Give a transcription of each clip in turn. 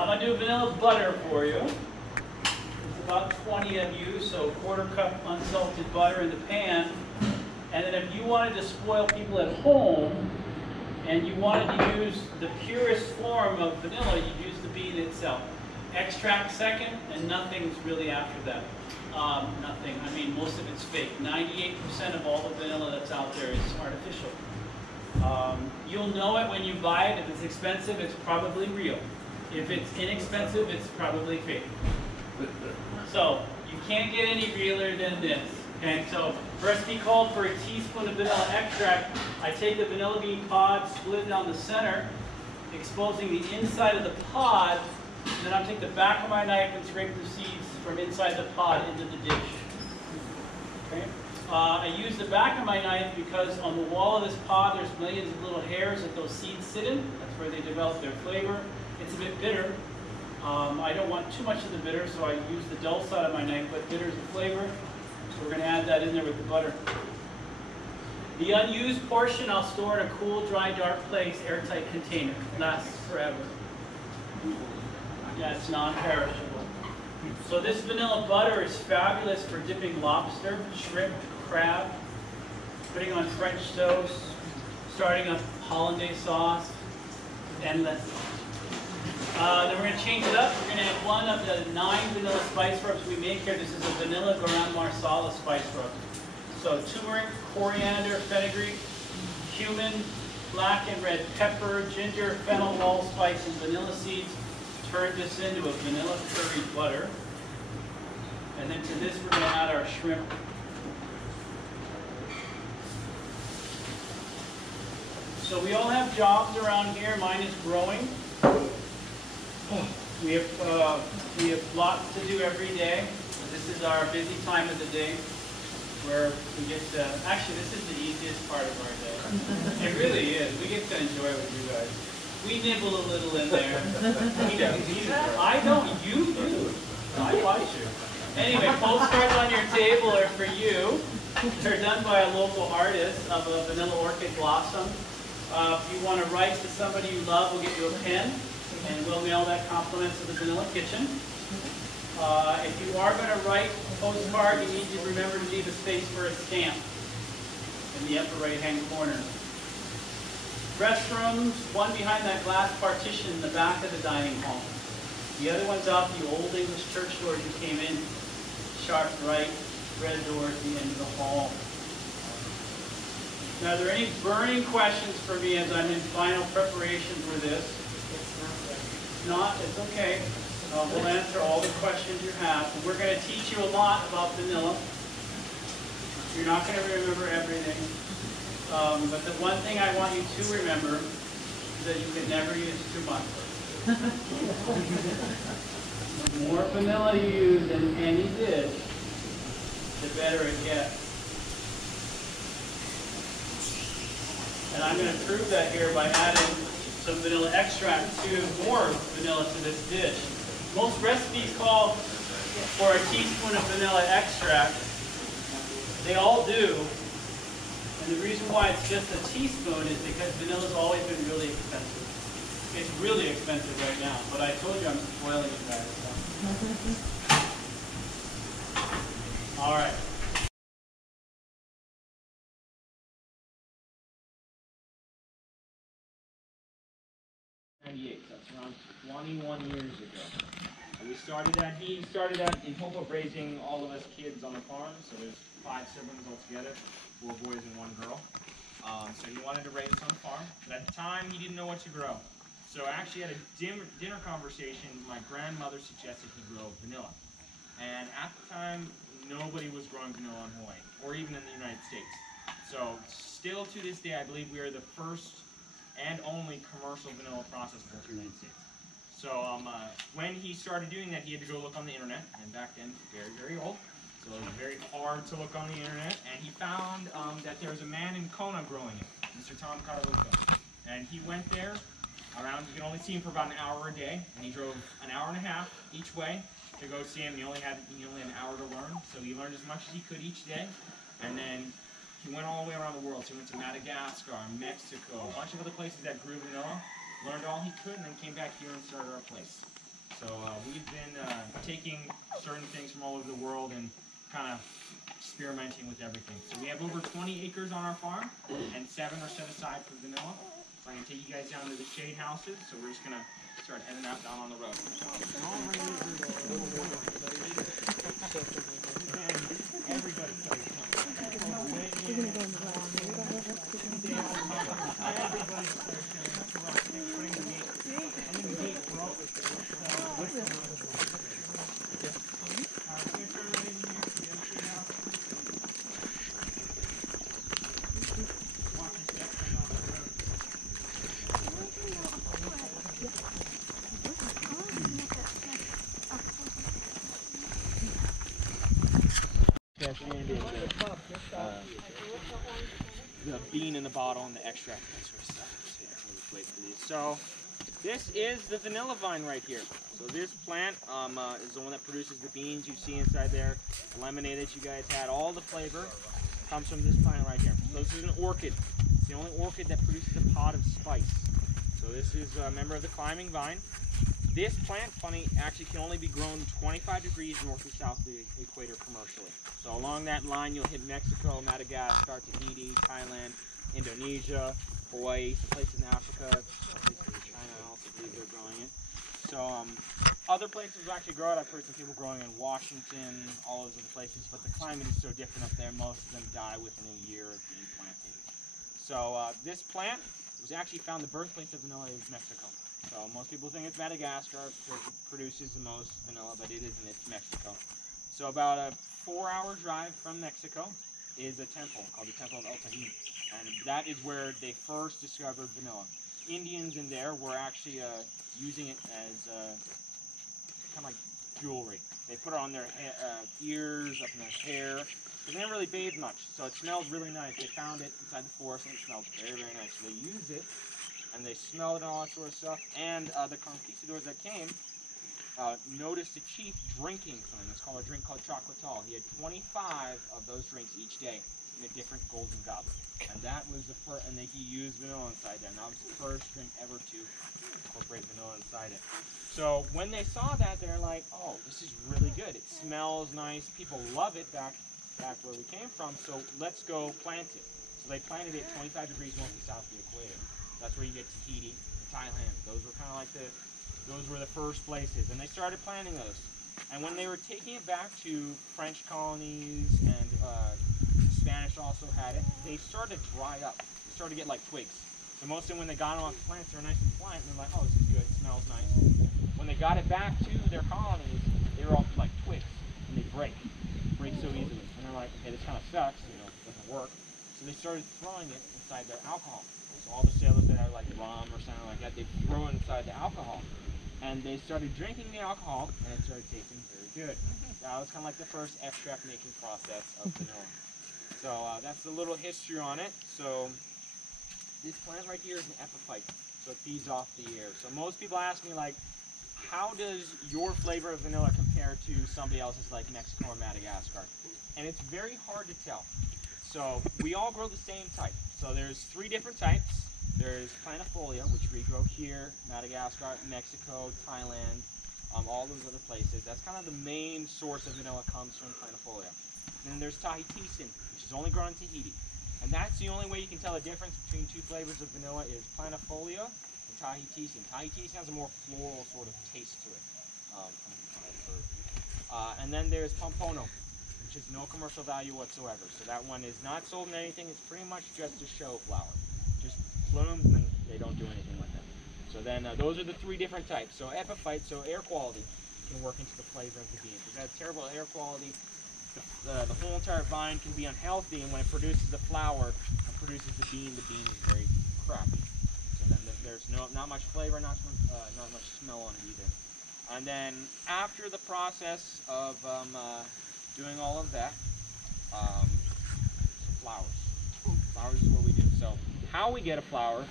I'm going to do vanilla butter for you. It's about 20 MU, so quarter cup unsalted butter in the pan. And then if you wanted to spoil people at home, and you wanted to use the purest form of vanilla, you'd use the bean itself. Extract second, and nothing's really after that. Nothing. I mean, most of it's fake. 98% of all the vanilla that's out there is artificial. You'll know it when you buy it. If it's expensive, it's probably real. If it's inexpensive, it's probably fake. So, you can't get any realer than this. Okay, so recipe called for a teaspoon of vanilla extract. I take the vanilla bean pod, split it down the center, exposing the inside of the pod. Then I'll take the back of my knife and scrape the seeds from inside the pod into the dish. Okay? I use the back of my knife because on the wall of this pod there's millions of little hairs that those seeds sit in. That's where they develop their flavor. It's a bit bitter. I don't want too much of the bitter, so I use the dull side of my knife, but bitter is a flavor. So we're going to add that in there with the butter. The unused portion I'll store in a cool, dry, dark place, airtight container. Lasts forever. Yeah, it's non-perishable. So this vanilla butter is fabulous for dipping lobster, shrimp, crab, putting on French toast, starting a hollandaise sauce, endless. Then we're going to change it up. We're going to add one of the 9 vanilla spice rubs we make here. This is a vanilla garam marsala spice rub. So turmeric, coriander, fenugreek, cumin, black and red pepper, ginger, fennel, allspice, and vanilla seeds. Turn this into a vanilla curry butter. And then to this we're going to add our shrimp. So we all have jobs around here. Mine is growing. We have lots to do every day. This is our busy time of the day where we get to, actually this is the easiest part of our day. It really is. We get to enjoy it with you guys. We nibble a little in there. I don't, you do. I watch you. Anyway, postcards on your table are for you. They're done by a local artist of a vanilla orchid blossom. If you want to write to somebody you love, we'll get you a pen. And we'll mail that compliments to the Vanilla Kitchen. If you are going to write a postcard, you need to remember to leave a space for a stamp in the upper right-hand corner. Restrooms, one behind that glass partition in the back of the dining hall. The other one's out the old English church door you came in. Sharp right, red door at the end of the hall. Now, are there any burning questions for me as I'm in final preparation for this? Not, it's okay. We'll answer all the questions you have. We're going to teach you a lot about vanilla. You're not going to remember everything. But the one thing I want you to remember is that you can never use too much. The more vanilla you use in any dish, the better it gets. And I'm going to prove that here by adding some vanilla extract to more vanilla to this dish. Most recipes call for a teaspoon of vanilla extract. They all do. And the reason why it's just a teaspoon is because vanilla's always been really expensive. It's really expensive right now, but I told you I'm spoiling you guys. So. All right. That's around 21 years ago. And he started that in hope of raising all of us kids on the farm. So there's 5 siblings altogether, 4 boys and 1 girl. So he wanted to raise us on the farm. But at the time, he didn't know what to grow. So actually at a dinner conversation, my grandmother suggested he grow vanilla. And at the time, nobody was growing vanilla in Hawaii, or even in the United States. So still to this day, I believe we are the first and only commercial vanilla processed in the United States. So when he started doing that, he had to go look on the internet, and back then, very, very old, so it was very hard to look on the internet, and he found that there was a man in Kona growing it, Mr. Tom Karaluka. And he went there, you can only see him for about an hour a day, and he drove an hour and a half each way to go see him. He only had an hour to learn, so he learned as much as he could each day, and then he went all the way around the world. So he went to Madagascar, Mexico, a bunch of other places that grew vanilla, learned all he could, and then came back here and started our place. So we've been taking certain things from all over the world and kind of experimenting with everything. So we have over 20 acres on our farm, and 7 are set aside for vanilla. So I'm going to take you guys down to the shade houses. So we're just going to start heading out down on the road. The bean in the bottle and the extract, that sort of stuff. So this is the vanilla vine right here. So this plant is the one that produces the beans you see inside there. The lemonade that you guys had, all the flavor comes from this plant right here. So this is an orchid. It's the only orchid that produces a pod of spice. So this is a member of the climbing vine. This plant, funny, actually can only be grown 25 degrees north or south of the equator commercially. So along that line, you'll hit Mexico, Madagascar, Tahiti, Thailand, Indonesia, Hawaii, some places in Africa, places in China, I also believe they're growing it. So other places will actually grow it. I've heard some people growing in Washington, all those other places, but the climate is so different up there, most of them die within a year of being planted. So this plant was actually found, the birthplace of vanilla is Mexico. So most people think it's Madagascar because it produces the most vanilla, but it isn't, it's Mexico. So about a 4-hour drive from Mexico is a temple called the Temple of El Tajín. And that is where they first discovered vanilla. Indians in there were actually using it as kind of like jewelry. They put it on their ears, up in their hair. They didn't really bathe much, so it smelled really nice. They found it inside the forest and it smelled very, very nice. So they used it and they smelled it and all that sort of stuff. And the conquistadors that came noticed the chief drinking something. It's called a drink called chocolatol. He had 25 of those drinks each day in a different golden goblet. And that was the first, and he used vanilla inside that. And that was the first drink ever to incorporate vanilla inside it. So when they saw that, they're like, oh, this is really good. It smells nice. People love it back where we came from, so let's go plant it. So they planted it 25 degrees north and south of the equator. That's where you get Tahiti and Thailand. Those were kind of like those were the first places. And they started planting those. And when they were taking it back to French colonies and Spanish also had it, they started to dry up. They started to get like twigs. So most of them, when they got them off the plants, they were nice and pliant, and they're like, oh, this is good, it smells nice. When they got it back to their colonies, they were all like twigs, and they break so easily. And they're like, okay, this kind of sucks, you know, it doesn't work. So they started throwing it inside their alcohol. So all the sailors that had like rum or something like that, they throw it inside the alcohol. And they started drinking the alcohol, and it started tasting very good. That was kind of like the first extract making process of vanilla. So that's a little history on it. So this plant right here is an epiphyte, so it feeds off the air. So most people ask me, like, how does your flavor of vanilla compare to somebody else's like Mexico or Madagascar? And it's very hard to tell. So we all grow the same type. So there's 3 different types. There's planifolia, which we grow here, Madagascar, Mexico, Thailand, all those other places. That's kind of the main source of vanilla comes from planifolia. And then there's Tahitian, which is only grown in Tahiti. And that's the only way you can tell the difference between 2 flavors of vanilla is planifolia and Tahitian. Tahitian has a more floral sort of taste to it, from what I've heard. And then there's pompono, which has no commercial value whatsoever. So that one is not sold in anything. It's pretty much just a show flower. Just blooms and they don't do anything with them. So then those are the 3 different types. So epiphyte, so air quality, can work into the flavor of the bean. If it has terrible air quality, the whole entire vine can be unhealthy, and when it produces the flower and produces the bean is very crappy. So then there's not much flavor, not much smell on it either. And then after the process of doing all of that, flowers. Flowers is what we do. So how we get a flower,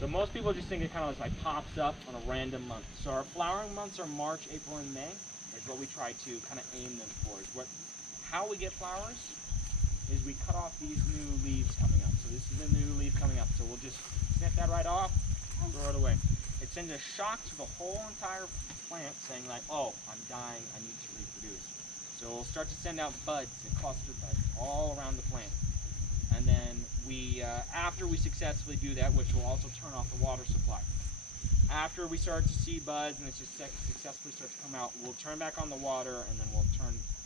so most people just think it kind of just like pops up on a random month. So our flowering months are March, April, and May, is what we try to kind of aim them for. How we get flowers is we cut off these new leaves coming up. So this is a new leaf coming up. So we'll just snip that right off, throw it away. It sends a shock to the whole entire plant saying like, oh, I'm dying, I need to reproduce. So we'll start to send out buds and cluster buds all around the plant. And then after we successfully do that, which will also turn off the water supply. After we start to see buds and it's just successfully starts to come out, we'll turn back on the water and then we'll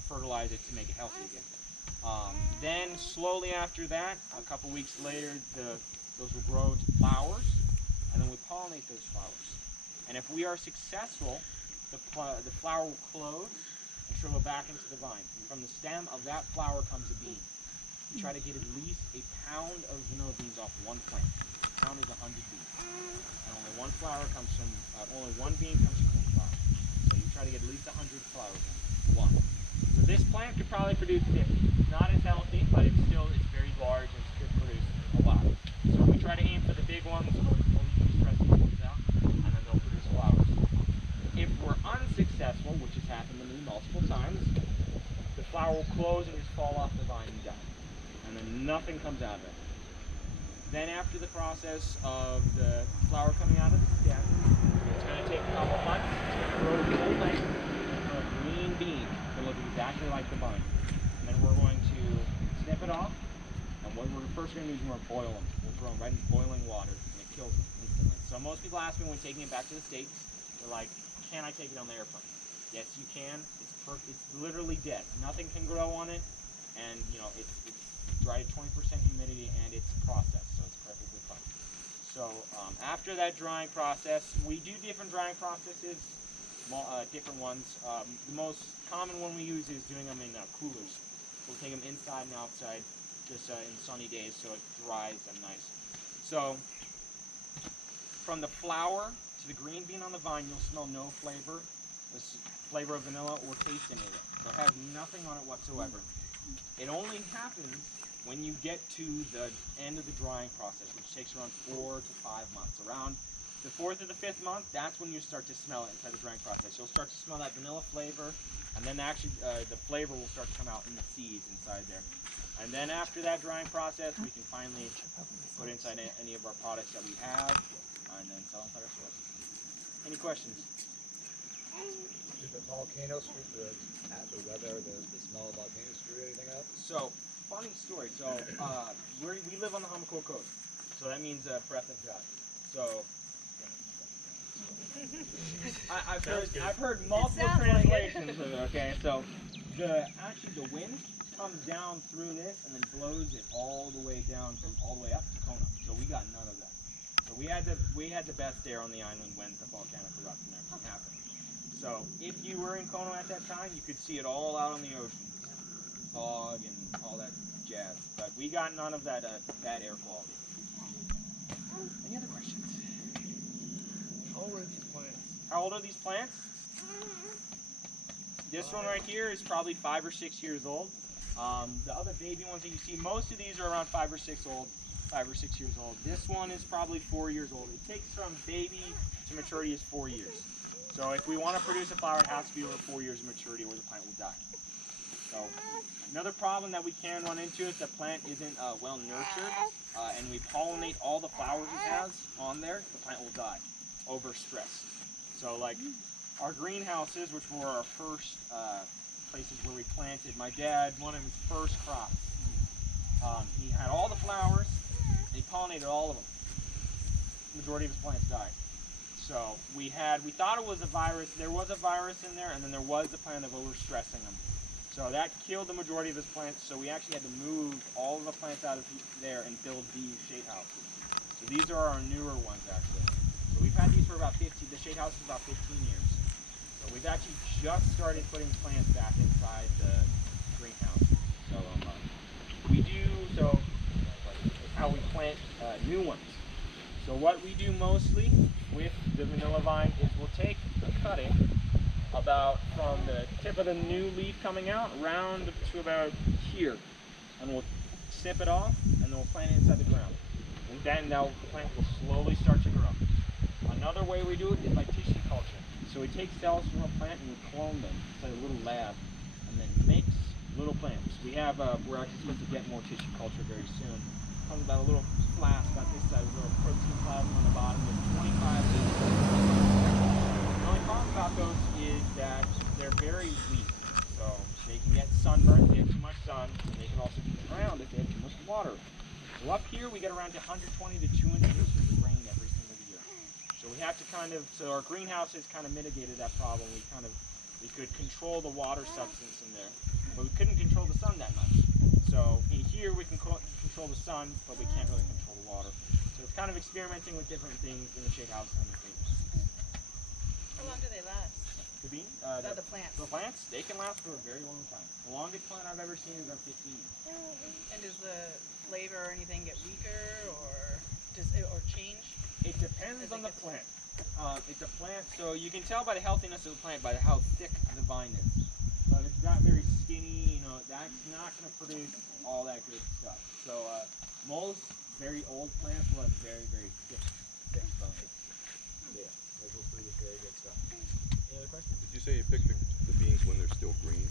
fertilize it to make it healthy again. Then slowly after that, a couple weeks later, those will grow to flowers, and then we pollinate those flowers. And if we are successful, the flower will close and shrivel back into the vine. And from the stem of that flower comes a bean. We try to get at least a pound of vanilla beans off one plant. A pound is 100 beans. And only one bean comes from one flower. So you try to get at least 100 flowers in one. So this plant could probably produce 50. Not as healthy, but it's very large and it could produce a lot. So we try to aim for the big ones, we'll stress these ones out, and then they'll produce flowers. If we're unsuccessful, which has happened to me multiple times, the flower will close and just fall off the vine and die. And then nothing comes out of it. Then after the process of the flower coming out of the stem, it's going to take a couple months. It's going to grow to full length, a green bean to look exactly like the vine. And then we're going to snip it off. And what we're first going to do is we're going to boil them. We'll throw them right in boiling water, and it kills them instantly. So most people ask me when taking it back to the States, they're like, can I take it on the airplane? Yes, you can. It's literally dead. Nothing can grow on it, and it's dried at 20% humidity, and it's processed, so it's perfectly fine. So after that drying process, we do different drying processes, different ones. The most common one we use is doing them in coolers. We'll take them inside and outside, just in sunny days, so it dries them nice. So from the flower to the green bean on the vine, you'll smell no flavor. This flavor of vanilla or taste any of it. It has nothing on it whatsoever. It only happens when you get to the end of the drying process, which takes around 4 to 5 months. Around the 4th or the 5th month, that's when you start to smell it inside the drying process. You'll start to smell that vanilla flavor, and then actually the flavor will start to come out in the seeds inside there. And then after that drying process, we can finally put inside any of our products that we have, and then sell inside our stores. Any questions? Did the volcano screw the weather, the smell of volcanoes screw anything up? So, funny story. So, we live on the Hamakua coast. So that means breath of God. So, I've heard multiple translations of it. Okay, so actually the wind comes down through this and then blows it all the way down all the way up to Kona. So we got none of that. So we had the best air on the island when the volcanic eruption happened. So if you were in Kona at that time, you could see it all out on the ocean, fog and all that jazz. But we got none of that bad air quality. Any other questions? How old are these plants? How old are these plants? This one right here is probably 5 or 6 years old. The other baby ones that you see, most of these are around 5 or 6 years old. This one is probably 4 years old. It takes from baby to maturity is 4 years. So if we want to produce a flower, it has to be over 4 years of maturity or the plant will die. So another problem that we can run into is the plant isn't well nurtured, and we pollinate all the flowers it has on there, the plant will die, overstressed. So like our greenhouses, which were our first places where we planted, my dad, one of his first crops, he had all the flowers, and he pollinated all of them. The majority of his plants died. So we thought it was a virus. There was a virus in there, and then there was the plant of overstressing them. So that killed the majority of his plants. So we actually had to move all of the plants out of there and build these shade houses. So these are our newer ones actually. So we've had these for about 15. The shade house is about 15 years. So we've actually just started putting plants back inside the greenhouse. So how we plant new ones. So what we do mostly with the vanilla vine is we'll take a cutting about from the tip of the new leaf coming out round to about here, and we'll snip it off and then we'll plant it inside the ground. And then now the plant will slowly start to grow. Another way we do it is by tissue culture. So we take cells from a plant and we clone them inside a little lab and then mix little plants. We're actually supposed to get more tissue culture very soon. It comes about a little flask about this size, a little protein plasma on the bottom with 25 liters. The only problem about those experience 120 to 200 inches of rain every single year. So we have to so our greenhouse has kind of mitigated that problem. We could control the water substance in there, but we couldn't control the sun that much. So in here we can control the sun, but we can't really control the water. So it's kind of experimenting with different things in the shade house and the greenhouse. How long do they last? The bean? The plants. The plants, they can last for a very long time. The longest plant I've ever seen is around 15 years. And does the flavor or anything get weaker or change? It depends on the plant. It's a plant, so you can tell by the healthiness of the plant by how thick the vine is. So if it's not very skinny, that's not going to produce all that good stuff. So most very old plants will have very, very thick vines. Yeah, those will produce very good stuff. Any other questions? Did you say you picked the beans when they're still green?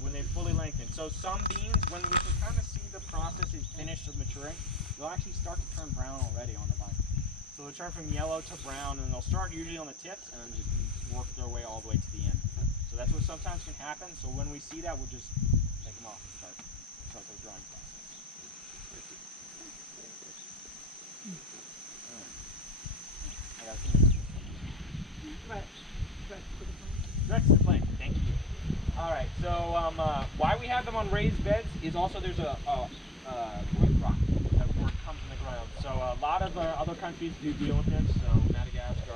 When they fully lengthen. So some beans, when we can kind of see the process is finished of maturing, they'll actually start to turn brown already on the vine. So they'll turn from yellow to brown, and they'll start usually on the tips and then just work their way all the way to the end. So that's what sometimes can happen. So when we see that, we'll just take them off and start the drying process. I got a few Rex the plant. Thank you. All right. So why we have them on raised beds is also there's a root rot that comes in the ground. So a lot of other countries do deal with this. So Madagascar,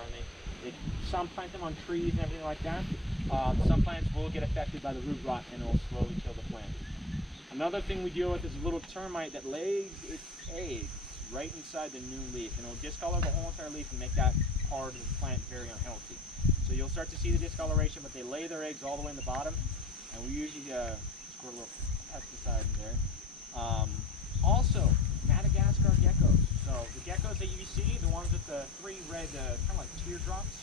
and some plant them on trees and everything like that. Some plants will get affected by the root rot and it will slowly kill the plant. Another thing we deal with is a little termite that lays its eggs right inside the new leaf, and it will discolor the whole entire leaf and make that part of the plant very unhealthy. So you'll start to see the discoloration, but they lay their eggs all the way in the bottom, and we usually squirt a little pesticide in there. Also, Madagascar geckos. So the geckos that you see, the ones with the 3 red kind of like teardrops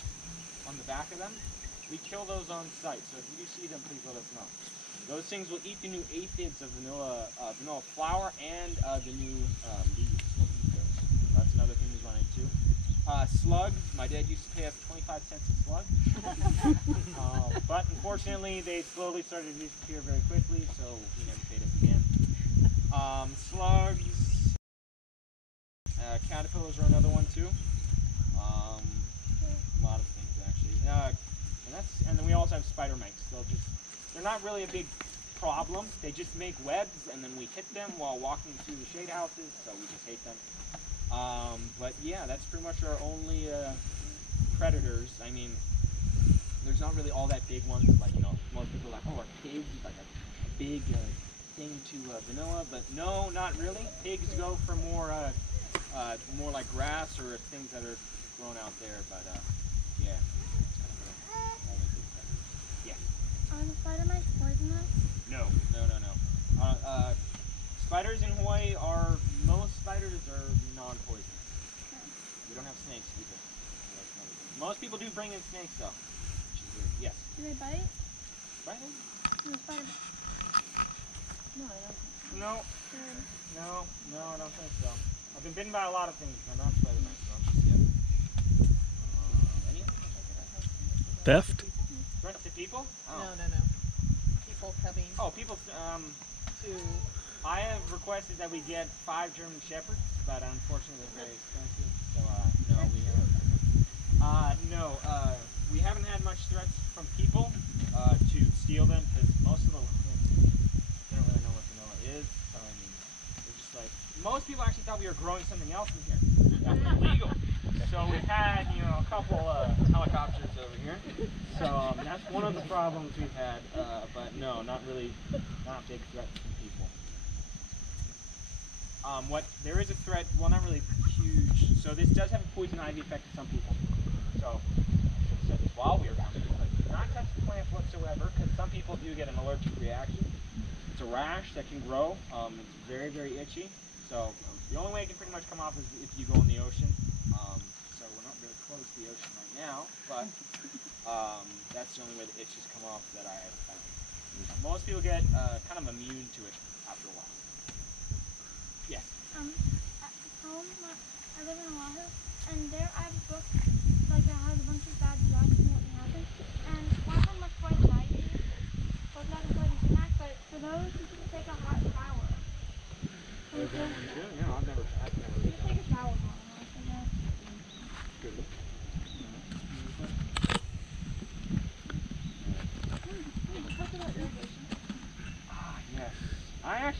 on the back of them, we kill those on site. So if you do see them, please let us know. Those things will eat the new aphids of vanilla flower and the new leaves. That's another thing we run into. Slugs. My dad used to pay us 25 cents a slug. But unfortunately, they slowly started to disappear very quickly, so he never paid us again. Slugs. Caterpillars are another one too. A lot of things actually. And then we also have spider mites. They're not really a big problem. They just make webs, and then we hit them while walking through the shade houses, so we just hate them. But yeah, that's pretty much our only predators. I mean, there's not really all that big ones, like, most people are like, oh, are pigs like a big thing to vanilla? But no, not really. Pigs go for more like grass or things that are grown out there, but yeah. Are the spider mites poisonous? No. Spiders in Hawaii most spiders are non-poisonous. Okay. We don't have snakes either. Most people do bring in snakes though. Which is weird. Yes. Do they bite? Bite them? Do the spider No, I don't. No. Good. No, I don't think so. I've been bitten by a lot of things, but not spider mites, so I'm just scared. Any other questions? Theft? Threats to people? Oh. No. People coming Oh, people. to. I have requested that we get 5 German Shepherds, but unfortunately they're very expensive. So no, we haven't. We haven't had much threats from people to steal them, because most of them they don't really know what vanilla is. So I mean, they're just like, most people actually thought we were growing something else in here. That's illegal. So we've had a couple helicopters over here. So that's one of the problems we've had. But no, not big threats from people. There is a threat, well, not really huge. So this does have a poison ivy effect to some people. So I should have said this while we were coming, but do not touch the plant whatsoever, because some people do get an allergic reaction. It's a rash that can grow. It's very, very itchy. So the only way it can pretty much come off is if you go in the ocean. So we're not really close to the ocean right now, but that's the only way the itches come off that I have found. Most people get kind of immune to it after a while. Yes? At home, I live in Oahu, and there I have a book, like, that has a bunch of bad drugs and what can happen. And one of them was poison ivy, was not a poison snack, but for those, you can take a hot shower. Yeah, I've never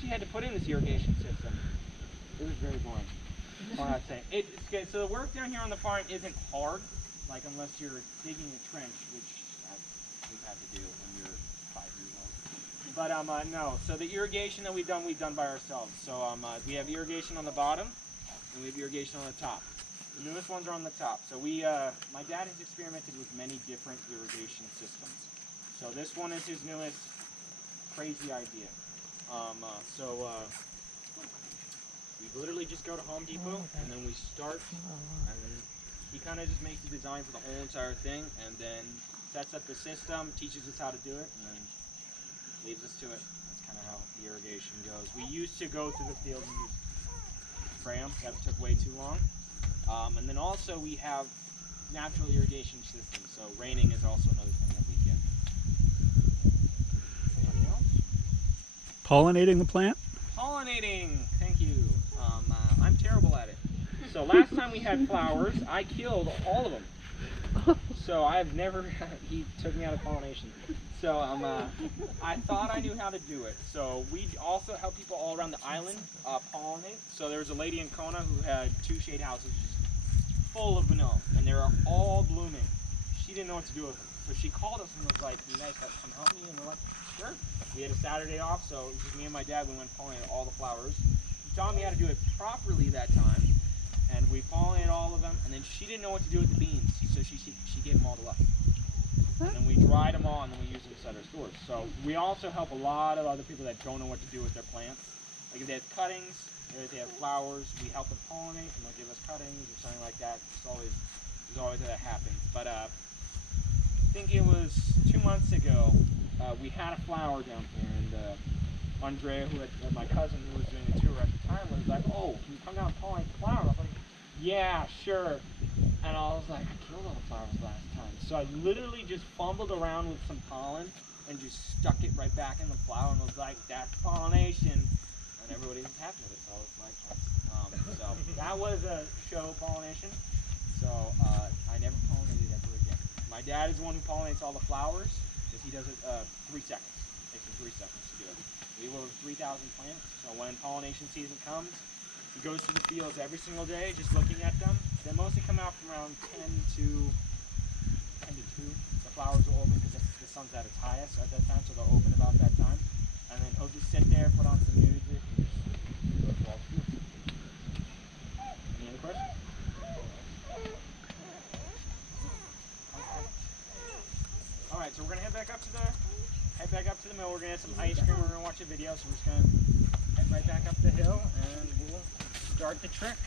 actually had to put in this irrigation system. It was very boring. That's all I'd say. It's good. So the work down here on the farm isn't hard, like unless you're digging a trench, which we've had to do when you're 5 years old. But no. So the irrigation that we've done by ourselves. So we have irrigation on the bottom, and we have irrigation on the top. The newest ones are on the top. So my dad has experimented with many different irrigation systems. So this one is his newest crazy idea. We literally just go to Home Depot and then we start, and then he kind of just makes the design for the whole entire thing, and then sets up the system, teaches us how to do it, and then leaves us to it. That's kind of how the irrigation goes. We used to go through the field and use spray them. That took way too long. And then also we have natural irrigation systems. So raining is also another thing that we get. Anything else? Pollinating the plant? Pollinating. Thank you. I'm terrible at it. So last time we had flowers, I killed all of them. So I've never, he took me out of pollination. So I thought I knew how to do it. So we also help people all around the island pollinate. So there was a lady in Kona who had 2 shade houses just full of vanilla, and they were all blooming. She didn't know what to do with them. So she called us and was like, "You guys come help me?" And we're like, "Sure." We had a Saturday off, so it was just me and my dad. We went pollinating all the flowers. She taught me how to do it properly that time, and we pollinated all of them. And then she didn't know what to do with the beans, so she gave them all to us. And then we dried them all, and then we used them to set our stores. So we also help a lot of other people that don't know what to do with their plants. Like if they have cuttings, or if they have flowers, we help them pollinate, and they'll give us cuttings or something like that. There's always that happens. But I think it was 2 months ago, we had a flower down here, and Andrea, my cousin who was doing the tour at the time, was like, "Oh, can you come down and pollinate the flower?" I was like, "Yeah, sure." And I was like, "I killed all the flowers last time." So I literally just fumbled around with some pollen and just stuck it right back in the flower and was like, "That's pollination." And everybody was happy with it. So it's like, so that was a show pollination. So I never pollinated ever again. My dad is the one who pollinates all the flowers because he does it 3 seconds. It takes him 3 seconds to do it. We have over 3,000 plants. So when pollination season comes, he goes to the fields every single day just looking at them. They mostly come out from around 10 to 2. The flowers will open because the sun's at its highest at that time, so they'll open about that time. And then he'll just sit there, put on some music, and just go through all the fields. Any other questions? Okay. All right, so we're gonna head back up to the mill. We're gonna have some ice cream. We're gonna watch a video, so we're just gonna head right back up the hill, and we'll start the trek.